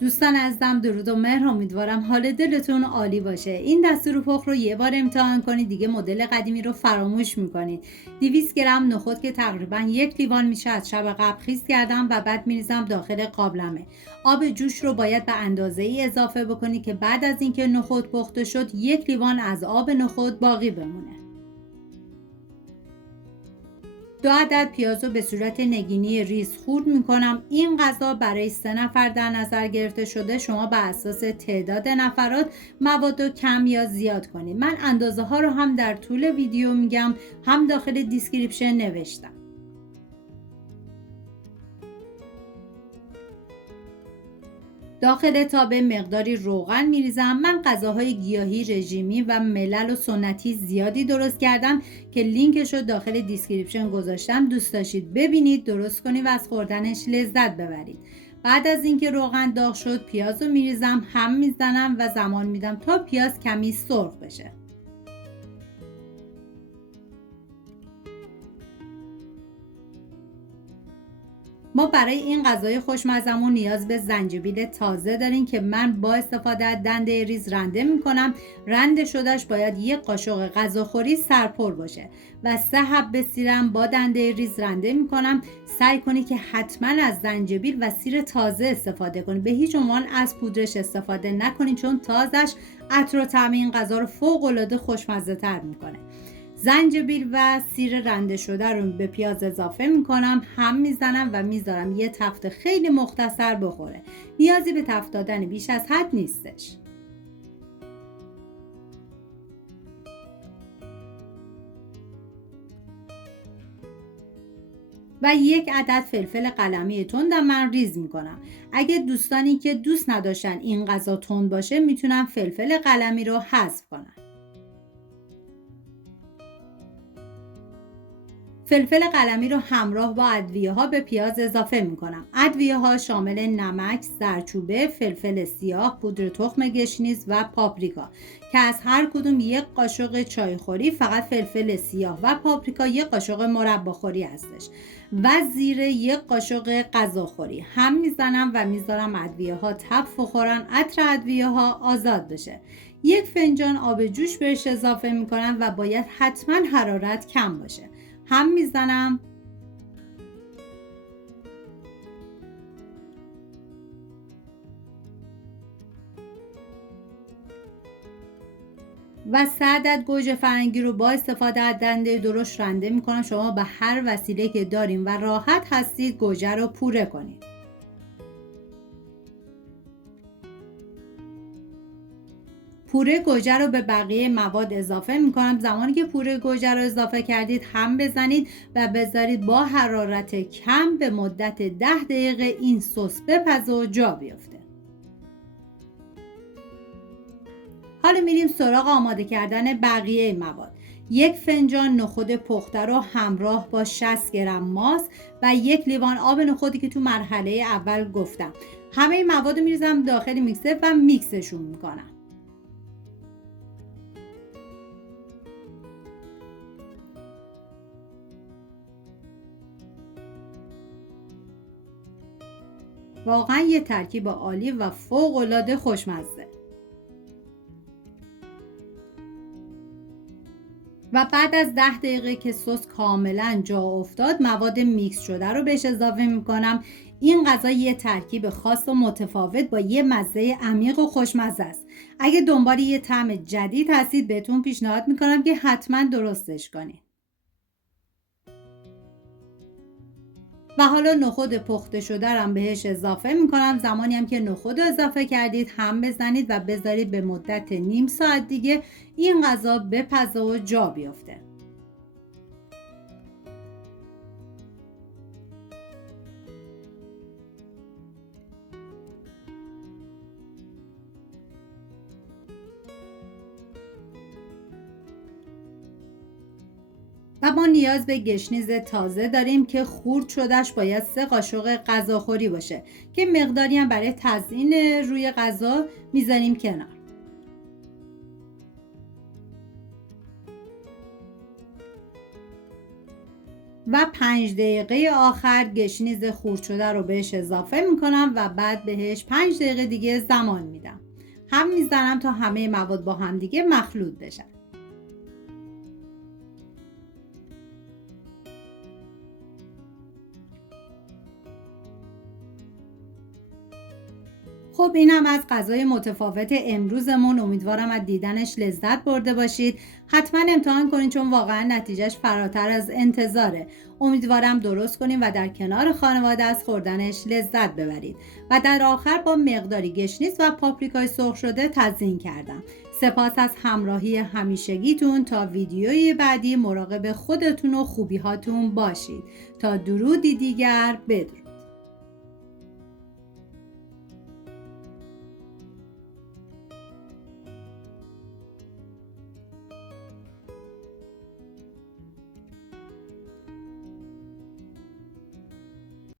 دوستان عزیزم درود و مهر، امیدوارم حال دلتون عالی باشه. این دستور پخت رو یه بار امتحان کنید دیگه مدل قدیمی رو فراموش میکنید. 200 گرم نخود که تقریبا 1 لیوان میشه از شب قبل خیس کردم و بعد میریزم داخل قابلمه. آب جوش رو باید به اندازه ای اضافه بکنید که بعد از اینکه نخود پخته شد 1 لیوان از آب نخود باقی بمونه. 2 عدد پیاز رو به صورت نگینی ریز خورد میکنم. این غذا برای 3 نفر در نظر گرفته شده. شما به اساس تعداد نفرات مواد رو کم یا زیاد کنید. من اندازه ها رو هم در طول ویدیو میگم، هم داخل دیسکریپشن نوشتم. داخل تابه مقداری روغن میریزم. من غذاهای گیاهی، رژیمی و ملل و سنتی زیادی درست کردم که لینکش رو داخل دیسکریپشن گذاشتم. دوست داشتید ببینید، درست کنید و از خوردنش لذت ببرید. بعد از اینکه روغن داغ شد پیاز رو میریزم، هم میزنم و زمان میدم تا پیاز کمی سرخ بشه. ما برای این غذای خوشمزمون نیاز به زنجبیل تازه داریم که من با استفاده از دنده ریز رنده میکنم. رنده شدهش باید 1 قاشق غذاخوری سرپر باشه و 3 حبه سیرم با دنده ریز رنده میکنم. سعی کنید که حتما از زنجبیل و سیر تازه استفاده کنید. به هیچ عنوان از پودرش استفاده نکنید چون تازش عطر و طعم این غذا رو فوق العاده خوشمزه تر میکنه. زنجبیل و سیر رنده شده رو به پیاز اضافه میکنم، هم میزنم و میذارم یه تفت خیلی مختصر بخوره. نیازی به تفت دادن بیش از حد نیستش. و 1 عدد فلفل قلمی تندم من ریز میکنم. اگه دوستانی که دوست نداشتن این غذا تند باشه میتونن فلفل قلمی رو حذف کنن. فلفل قلمی رو همراه با ادویه ها به پیاز اضافه می کنم. ادویه ها شامل نمک، زردچوبه، فلفل سیاه، پودر تخم گشنیز و پاپریکا که از هر کدوم 1 قاشق چایخوری. فقط فلفل سیاه و پاپریکا 1 قاشق مرباخوری هستش و زیره 1 قاشق غذاخوری. هم میزنم و میذارم ادویه ها تف بخورن، عطر ادویه ها آزاد بشه. 1 فنجان آب جوش بهش اضافه میکنم و باید حتما حرارت کم باشه. هم میزنم و 3 عدد گوجه فرنگی رو با استفاده از دنده درشت رنده میکنم. شما به هر وسیله که داریم و راحت هستید گوجه رو پوره کنید. پوره گوجه رو به بقیه مواد اضافه میکنم. زمانی که پوره گوجه رو اضافه کردید هم بزنید و بذارید با حرارت کم به مدت 10 دقیقه این سس بپزه و جا بیفته. حالا میریم سراغ آماده کردن بقیه مواد. 1 فنجان نخود پخته رو همراه با 60 گرم ماست و 1 لیوان آب نخودی که تو مرحله اول گفتم. همه این مواد رو میریزم داخل میکسر و میکسشون میکنم. واقعا یه ترکیب عالی و فوق العاده خوشمزه. و بعد از 10 دقیقه که سس کاملا جا افتاد مواد میکس شده رو بهش اضافه میکنم. این غذا یه ترکیب خاص و متفاوت با یه مزه عمیق و خوشمزه است. اگه دنبال یه طعم جدید هستید بهتون پیشنهاد میکنم که حتما درستش کنید. و حالا نخود پخته شده رو بهش اضافه میکنم. زمانی هم که نخود رو اضافه کردید هم بزنید و بذارید به مدت نیم ساعت دیگه این غذا بپزه و جا بیفته. و ما نیاز به گشنیز تازه داریم که خورد شدهش باید 3 قاشق غذاخوری باشه که مقداری هم برای تزیین روی غذا میذاریم کنار. و 5 دقیقه آخر گشنیز خرد شده رو بهش اضافه میکنم و بعد بهش 5 دقیقه دیگه زمان میدم. هم میزنم تا همه مواد با هم دیگه مخلوط بشن. خب اینم از غذای متفاوت امروزمون. امیدوارم از دیدنش لذت برده باشید. حتما امتحان کنید چون واقعا نتیجهش فراتر از انتظاره. امیدوارم درست کنید و در کنار خانواده از خوردنش لذت ببرید. و در آخر با مقداری گشنیز و پاپریکای سرخ شده تزیین کردم. سپاس از همراهی همیشگیتون. تا ویدیوی بعدی مراقب خودتون و خوبیهاتون باشید. تا درودی دیگر، بدرود.